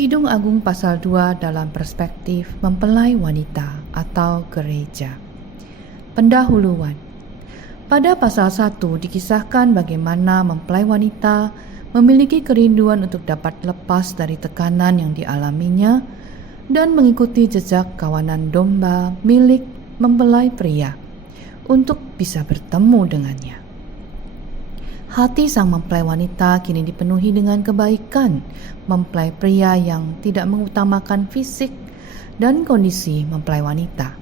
Kidung Agung pasal 2 dalam perspektif mempelai wanita atau gereja. Pendahuluan. Pada pasal 1 dikisahkan bagaimana mempelai wanita memiliki kerinduan untuk dapat lepas dari tekanan yang dialaminya dan mengikuti jejak kawanan domba milik mempelai pria untuk bisa bertemu dengannya. Hati sang mempelai wanita kini dipenuhi dengan kebaikan mempelai pria yang tidak mengutamakan fisik dan kondisi mempelai wanita.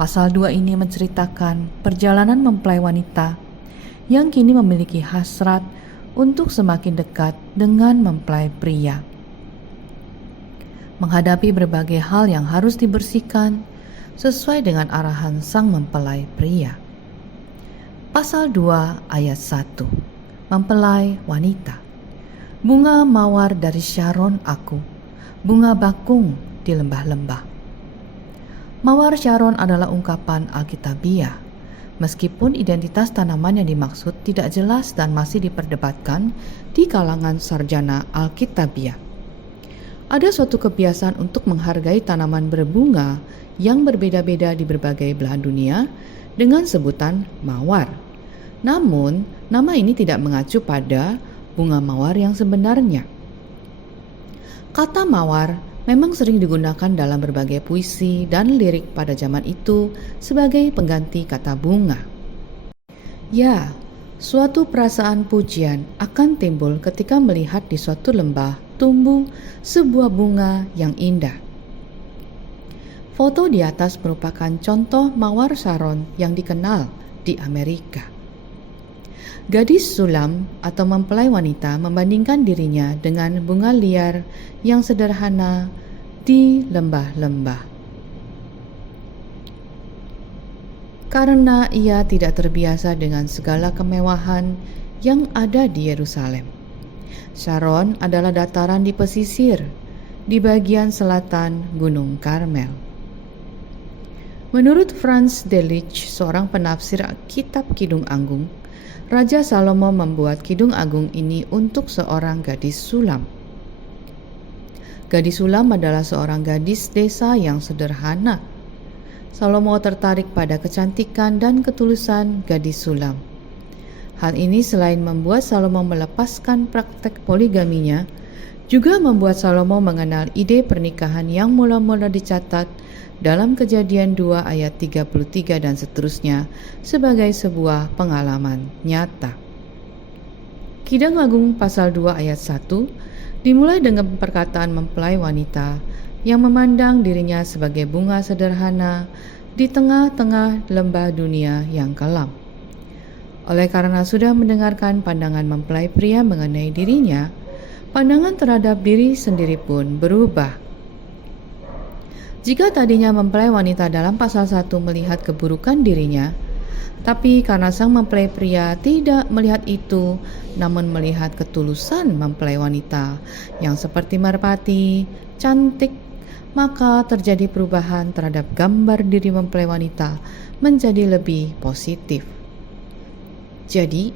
Pasal 2 ini menceritakan perjalanan mempelai wanita yang kini memiliki hasrat untuk semakin dekat dengan mempelai pria. Menghadapi berbagai hal yang harus dibersihkan sesuai dengan arahan sang mempelai pria. Pasal 2 ayat 1. Mempelai wanita. Bunga mawar dari Sharon aku, bunga bakung di lembah-lembah. Mawar Sharon adalah ungkapan Alkitabiah. Meskipun identitas tanaman yang dimaksud tidak jelas dan masih diperdebatkan di kalangan sarjana Alkitabiah. Ada suatu kebiasaan untuk menghargai tanaman berbunga yang berbeda-beda di berbagai belahan dunia dengan sebutan mawar. Namun, nama ini tidak mengacu pada bunga mawar yang sebenarnya. Kata mawar memang sering digunakan dalam berbagai puisi dan lirik pada zaman itu sebagai pengganti kata bunga. Ya, suatu perasaan pujian akan timbul ketika melihat di suatu lembah tumbuh sebuah bunga yang indah. Foto di atas merupakan contoh mawar Sharon yang dikenal di Amerika. Gadis sulam atau mempelai wanita membandingkan dirinya dengan bunga liar yang sederhana di lembah-lembah. Karena ia tidak terbiasa dengan segala kemewahan yang ada di Yerusalem. Sharon adalah dataran di pesisir, di bagian selatan Gunung Karmel. Menurut Franz Delitzsch, seorang penafsir kitab Kidung Agung, Raja Salomo membuat Kidung Agung ini untuk seorang gadis sulam. Gadis sulam adalah seorang gadis desa yang sederhana. Salomo tertarik pada kecantikan dan ketulusan gadis sulam. Hal ini selain membuat Salomo melepaskan praktek poligaminya, juga membuat Salomo mengenal ide pernikahan yang mula-mula dicatat dalam Kejadian 2 ayat 33 dan seterusnya sebagai sebuah pengalaman nyata. Kidung Agung pasal 2 ayat 1 dimulai dengan perkataan mempelai wanita yang memandang dirinya sebagai bunga sederhana di tengah-tengah lembah dunia yang kelam. Oleh karena sudah mendengarkan pandangan mempelai pria mengenai dirinya, pandangan terhadap diri sendiri pun berubah. Jika tadinya mempelai wanita dalam pasal 1 melihat keburukan dirinya, tapi karena sang mempelai pria tidak melihat itu, namun melihat ketulusan mempelai wanita yang seperti merpati, cantik, maka terjadi perubahan terhadap gambar diri mempelai wanita menjadi lebih positif. Jadi,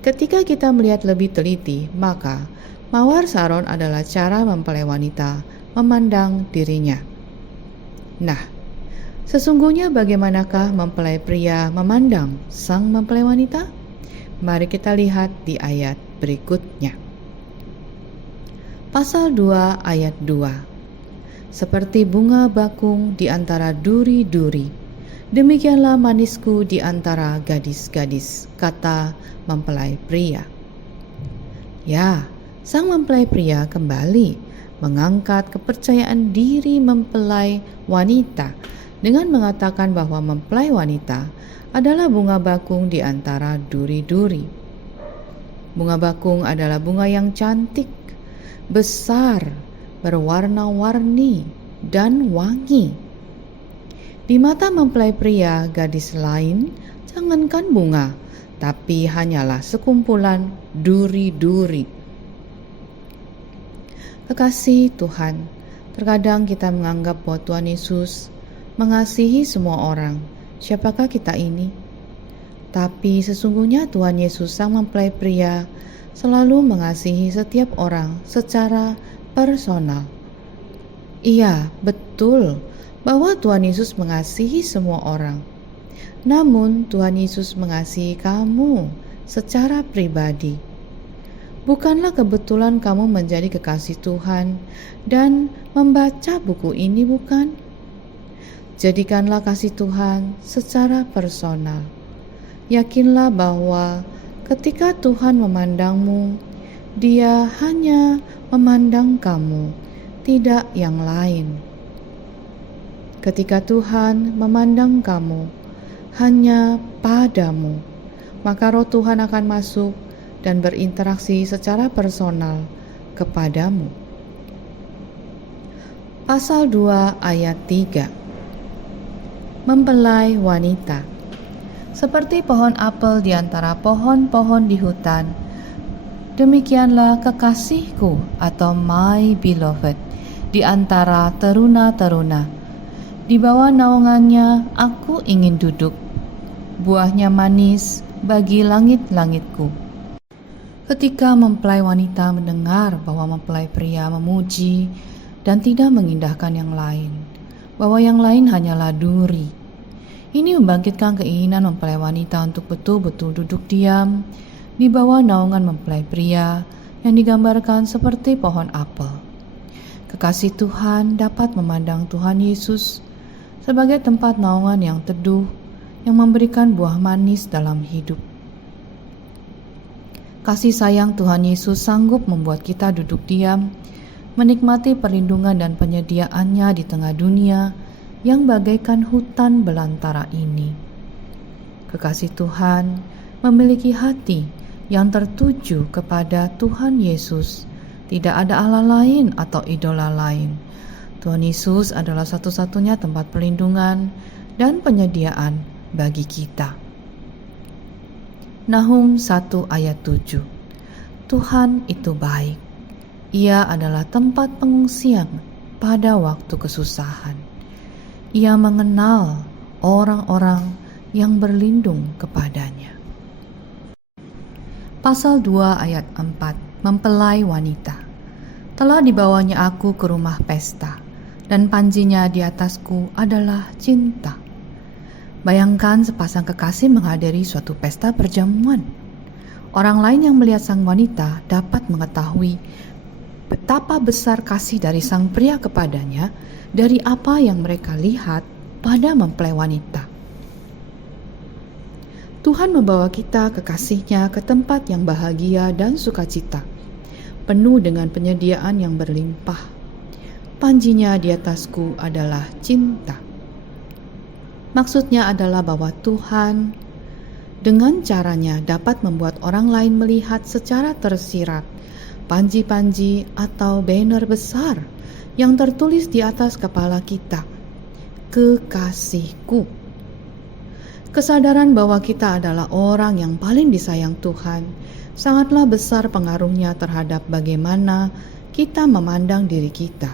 ketika kita melihat lebih teliti, maka mawar Sharon adalah cara mempelai wanita memandang dirinya. Nah, sesungguhnya bagaimanakah mempelai pria memandang sang mempelai wanita? Mari kita lihat di ayat berikutnya. Pasal 2 ayat 2. Seperti bunga bakung di antara duri-duri, demikianlah manisku di antara gadis-gadis, kata mempelai pria. Ya, sang mempelai pria kembali mengangkat kepercayaan diri mempelai wanita dengan mengatakan bahwa mempelai wanita adalah bunga bakung di antara duri-duri. Bunga bakung adalah bunga yang cantik, besar, berwarna-warni, dan wangi. Di mata mempelai pria, gadis lain jangankan bunga, tapi hanyalah sekumpulan duri-duri. Kekasih Tuhan, terkadang kita menganggap bahwa Tuhan Yesus mengasihi semua orang. Siapakah kita ini? Tapi sesungguhnya Tuhan Yesus sang mempelai pria selalu mengasihi setiap orang secara personal. Iya, betul bahwa Tuhan Yesus mengasihi semua orang. Namun Tuhan Yesus mengasihi kamu secara pribadi. Bukanlah kebetulan kamu menjadi kekasih Tuhan dan membaca buku ini, bukan? Jadikanlah kasih Tuhan secara personal. Yakinlah bahwa ketika Tuhan memandangmu, Dia hanya memandang kamu, tidak yang lain. Ketika Tuhan memandang kamu, hanya padamu, maka Roh Tuhan akan masuk dan berinteraksi secara personal kepadamu. Pasal 2 ayat 3. Mempelai wanita. Seperti pohon apel di antara pohon-pohon di hutan, demikianlah kekasihku atau my beloved di antara teruna-teruna. Di bawah naungannya aku ingin duduk. Buahnya manis bagi langit-langitku. Ketika mempelai wanita mendengar bahwa mempelai pria memuji dan tidak mengindahkan yang lain, bahwa yang lain hanyalah duri, ini membangkitkan keinginan mempelai wanita untuk betul-betul duduk diam di bawah naungan mempelai pria yang digambarkan seperti pohon apel. Kekasih Tuhan dapat memandang Tuhan Yesus sebagai tempat naungan yang teduh yang memberikan buah manis dalam hidup. Kasih sayang Tuhan Yesus sanggup membuat kita duduk diam, menikmati perlindungan dan penyediaannya di tengah dunia yang bagaikan hutan belantara ini. Kekasih Tuhan memiliki hati yang tertuju kepada Tuhan Yesus. Tidak ada Allah lain atau idola lain. Tuhan Yesus adalah satu-satunya tempat perlindungan dan penyediaan bagi kita. Nahum 1 ayat 7. Tuhan itu baik. Ia adalah tempat pengungsian pada waktu kesusahan. Ia mengenal orang-orang yang berlindung kepadanya. Pasal 2 ayat 4. Mempelai wanita. Telah dibawanya aku ke rumah pesta, dan panjinya di atasku adalah cinta. Bayangkan sepasang kekasih menghadiri suatu pesta perjamuan. Orang lain yang melihat sang wanita dapat mengetahui betapa besar kasih dari sang pria kepadanya dari apa yang mereka lihat pada mempelai wanita. Tuhan membawa kita kekasihnya ke tempat yang bahagia dan sukacita, penuh dengan penyediaan yang berlimpah. Panjinya di atasku adalah cinta. Maksudnya adalah bahwa Tuhan dengan caranya dapat membuat orang lain melihat secara tersirat panji-panji atau banner besar yang tertulis di atas kepala kita, kekasihku. Kesadaran bahwa kita adalah orang yang paling disayang Tuhan sangatlah besar pengaruhnya terhadap bagaimana kita memandang diri kita.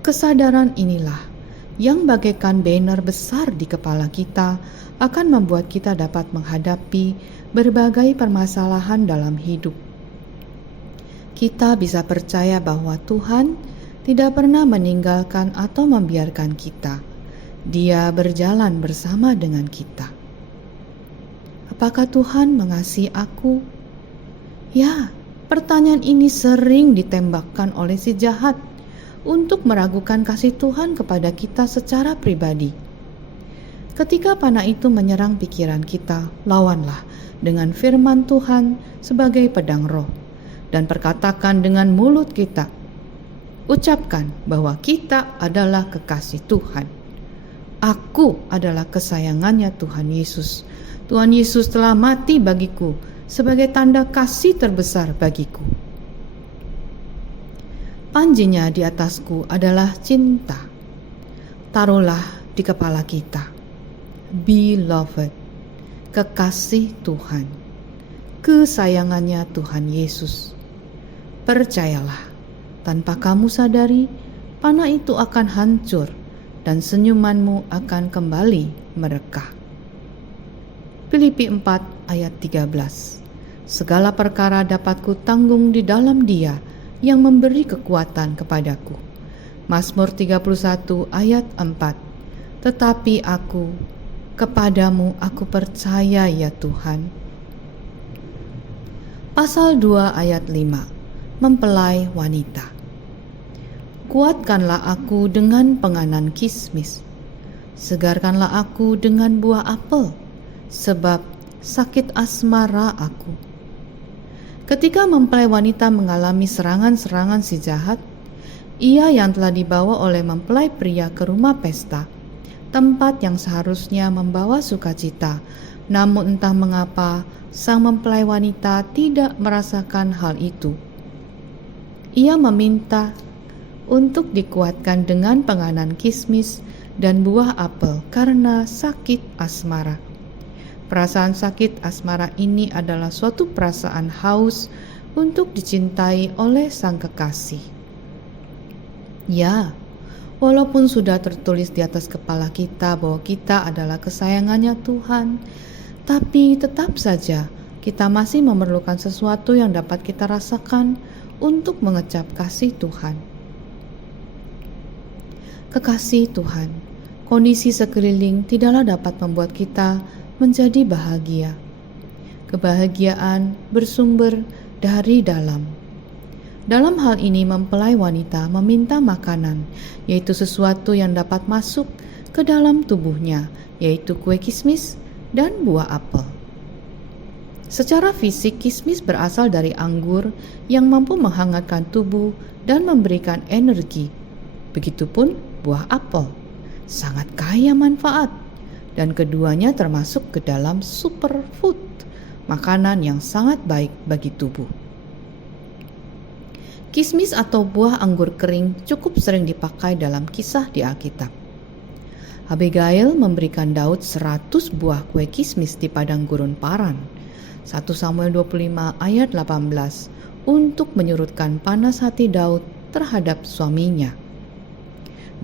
Kesadaran inilah yang bagaikan banner besar di kepala kita akan membuat kita dapat menghadapi berbagai permasalahan dalam hidup. Kita bisa percaya bahwa Tuhan tidak pernah meninggalkan atau membiarkan kita. Dia berjalan bersama dengan kita. Apakah Tuhan mengasihi aku? Ya, pertanyaan ini sering ditembakkan oleh si jahat untuk meragukan kasih Tuhan kepada kita secara pribadi. Ketika panah itu menyerang pikiran kita, lawanlah dengan firman Tuhan sebagai pedang roh, dan perkatakan dengan mulut kita, ucapkan bahwa kita adalah kekasih Tuhan. Aku adalah kesayangannya Tuhan Yesus. Tuhan Yesus telah mati bagiku sebagai tanda kasih terbesar bagiku. Panjinya di atasku adalah cinta. Taruhlah di kepala kita, beloved, kekasih Tuhan, kesayangannya Tuhan Yesus. Percayalah, tanpa kamu sadari, panah itu akan hancur dan senyumanmu akan kembali merekah. Filipi 4 ayat 13. Segala perkara dapat kutanggung di dalam Dia yang memberi kekuatan kepadaku. Mazmur 31 ayat 4. Tetapi aku, kepadamu aku percaya ya Tuhan. Pasal 2 ayat 5. Mempelai wanita. Kuatkanlah aku dengan penganan kismis, segarkanlah aku dengan buah apel, sebab sakit asmara aku. Ketika mempelai wanita mengalami serangan-serangan si jahat, ia yang telah dibawa oleh mempelai pria ke rumah pesta, tempat yang seharusnya membawa sukacita, namun entah mengapa sang mempelai wanita tidak merasakan hal itu. Ia meminta untuk dikuatkan dengan penganan kismis dan buah apel karena sakit asmara. Perasaan sakit asmara ini adalah suatu perasaan haus untuk dicintai oleh sang kekasih. Ya, walaupun sudah tertulis di atas kepala kita bahwa kita adalah kesayangannya Tuhan, tapi tetap saja kita masih memerlukan sesuatu yang dapat kita rasakan untuk mengecap kasih Tuhan. Kekasih Tuhan, kondisi sekeliling tidaklah dapat membuat kita menjadi bahagia. Kebahagiaan bersumber dari dalam. Dalam hal ini mempelai wanita meminta makanan, yaitu sesuatu yang dapat masuk ke dalam tubuhnya, yaitu kue kismis dan buah apel. Secara fisik, kismis berasal dari anggur yang mampu menghangatkan tubuh dan memberikan energi. Begitupun buah apel, sangat kaya manfaat, dan keduanya termasuk ke dalam superfood, makanan yang sangat baik bagi tubuh. Kismis atau buah anggur kering cukup sering dipakai dalam kisah di Alkitab. Abigail memberikan Daud 100 buah kue kismis di padang gurun Paran, 1 Samuel 25 ayat 18, untuk menyurutkan panas hati Daud terhadap suaminya.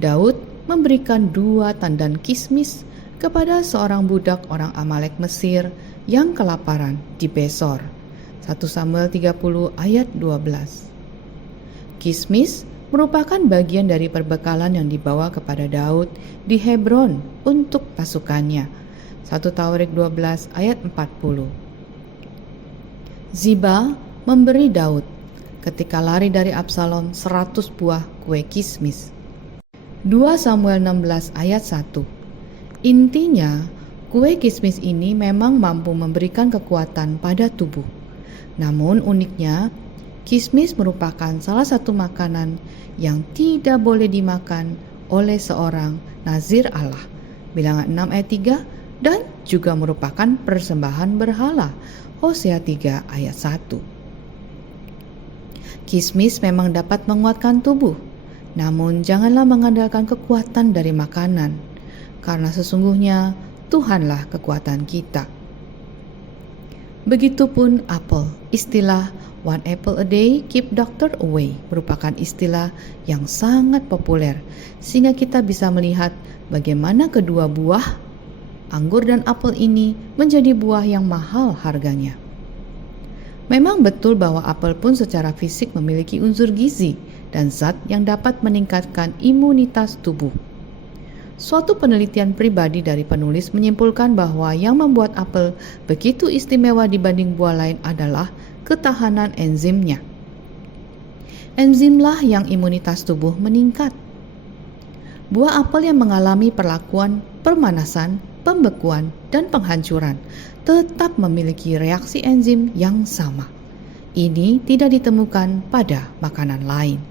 Daud memberikan 2 tandan kismis kepada seorang budak orang Amalek Mesir yang kelaparan di Besor. 1 Samuel 30 ayat 12. Kismis merupakan bagian dari perbekalan yang dibawa kepada Daud di Hebron untuk pasukannya. 1 Tawarik 12 ayat 40. Ziba memberi Daud ketika lari dari Absalom 100 buah kue kismis. 2 Samuel 16 ayat 1. Intinya, kue kismis ini memang mampu memberikan kekuatan pada tubuh. Namun uniknya, kismis merupakan salah satu makanan yang tidak boleh dimakan oleh seorang nazir Allah. Bilangan 6 ayat 3, dan juga merupakan persembahan berhala. Hosea 3 ayat 1. Kismis memang dapat menguatkan tubuh, namun janganlah mengandalkan kekuatan dari makanan, karena sesungguhnya Tuhanlah kekuatan kita. Begitupun apel. Istilah "one apple a day keep doctor away" merupakan istilah yang sangat populer, sehingga kita bisa melihat bagaimana kedua buah, anggur dan apel ini, menjadi buah yang mahal harganya. Memang betul bahwa apel pun secara fisik memiliki unsur gizi dan zat yang dapat meningkatkan imunitas tubuh. Suatu penelitian pribadi dari penulis menyimpulkan bahwa yang membuat apel begitu istimewa dibanding buah lain adalah ketahanan enzimnya. Enzimlah yang imunitas tubuh meningkat. Buah apel yang mengalami perlakuan pemanasan, pembekuan, dan penghancuran tetap memiliki reaksi enzim yang sama. Ini tidak ditemukan pada makanan lain.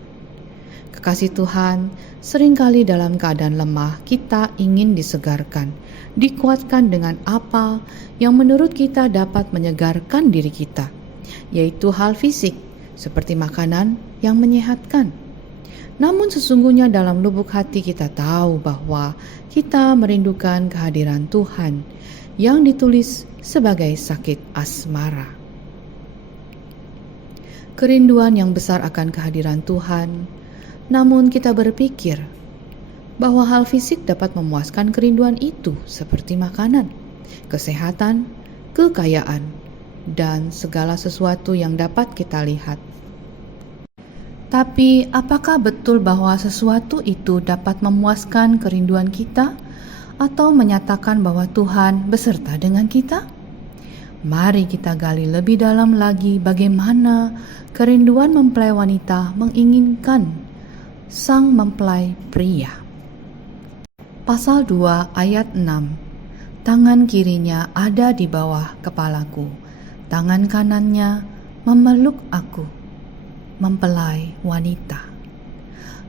Kekasih Tuhan, seringkali dalam keadaan lemah kita ingin disegarkan, dikuatkan dengan apa yang menurut kita dapat menyegarkan diri kita, yaitu hal fisik seperti makanan yang menyehatkan. Namun sesungguhnya dalam lubuk hati kita tahu bahwa kita merindukan kehadiran Tuhan yang ditulis sebagai sakit asmara. Kerinduan yang besar akan kehadiran Tuhan. Namun kita berpikir bahwa hal fisik dapat memuaskan kerinduan itu, seperti makanan, kesehatan, kekayaan, dan segala sesuatu yang dapat kita lihat. Tapi apakah betul bahwa sesuatu itu dapat memuaskan kerinduan kita atau menyatakan bahwa Tuhan beserta dengan kita? Mari kita gali lebih dalam lagi bagaimana kerinduan mempelai wanita menginginkan sang mempelai pria. Pasal 2 ayat 6. Tangan kirinya ada di bawah kepalaku, tangan kanannya memeluk aku. Mempelai wanita.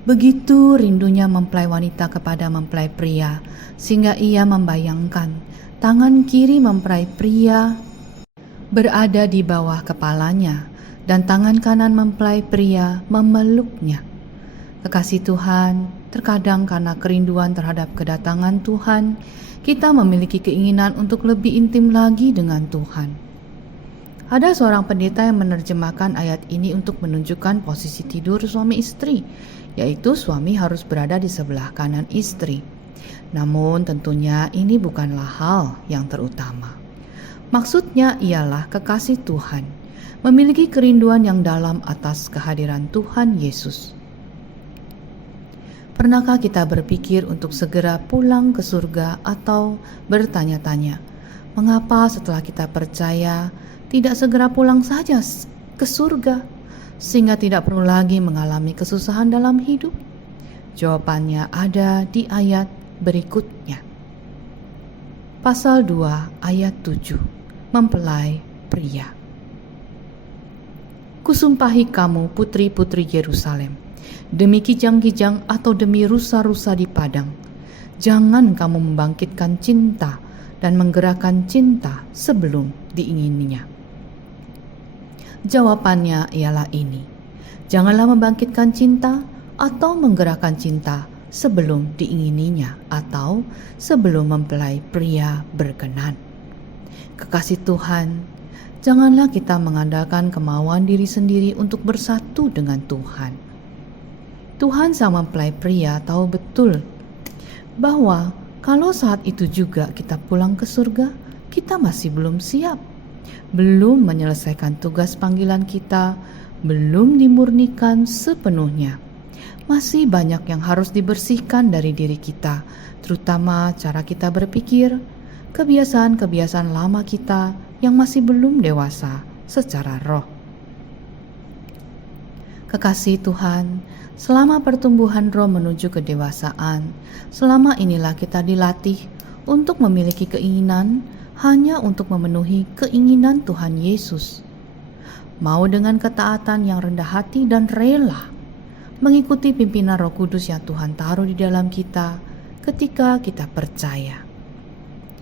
Begitu rindunya mempelai wanita kepada mempelai pria, sehingga ia membayangkan tangan kiri mempelai pria berada di bawah kepalanya dan tangan kanan mempelai pria memeluknya. Kekasih Tuhan, terkadang karena kerinduan terhadap kedatangan Tuhan, kita memiliki keinginan untuk lebih intim lagi dengan Tuhan. Ada seorang pendeta yang menerjemahkan ayat ini untuk menunjukkan posisi tidur suami istri, yaitu suami harus berada di sebelah kanan istri. Namun tentunya ini bukanlah hal yang terutama. Maksudnya ialah kekasih Tuhan memiliki kerinduan yang dalam atas kehadiran Tuhan Yesus. Pernahkah kita berpikir untuk segera pulang ke surga atau bertanya-tanya, mengapa setelah kita percaya tidak segera pulang saja ke surga sehingga tidak perlu lagi mengalami kesusahan dalam hidup? Jawabannya ada di ayat berikutnya. Pasal 2 ayat 7. Mempelai pria. Kusumpahi kamu putri-putri Yerusalem, demi kijang-kijang atau demi rusa-rusa di padang, jangan kamu membangkitkan cinta dan menggerakkan cinta sebelum diingininya. Jawabannya ialah ini: janganlah membangkitkan cinta atau menggerakkan cinta sebelum diingininya atau sebelum mempelai pria berkenan. Kekasih Tuhan, janganlah kita mengandalkan kemauan diri sendiri untuk bersatu dengan Tuhan. Tuhan sang mempelai pria tahu betul bahwa kalau saat itu juga kita pulang ke surga, kita masih belum siap, belum menyelesaikan tugas panggilan kita, belum dimurnikan sepenuhnya. Masih banyak yang harus dibersihkan dari diri kita, terutama cara kita berpikir, kebiasaan-kebiasaan lama kita yang masih belum dewasa secara roh. Kekasih Tuhan, selama pertumbuhan roh menuju kedewasaan, selama inilah kita dilatih untuk memiliki keinginan hanya untuk memenuhi keinginan Tuhan Yesus. Mau dengan ketaatan yang rendah hati dan rela mengikuti pimpinan Roh Kudus yang Tuhan taruh di dalam kita ketika kita percaya.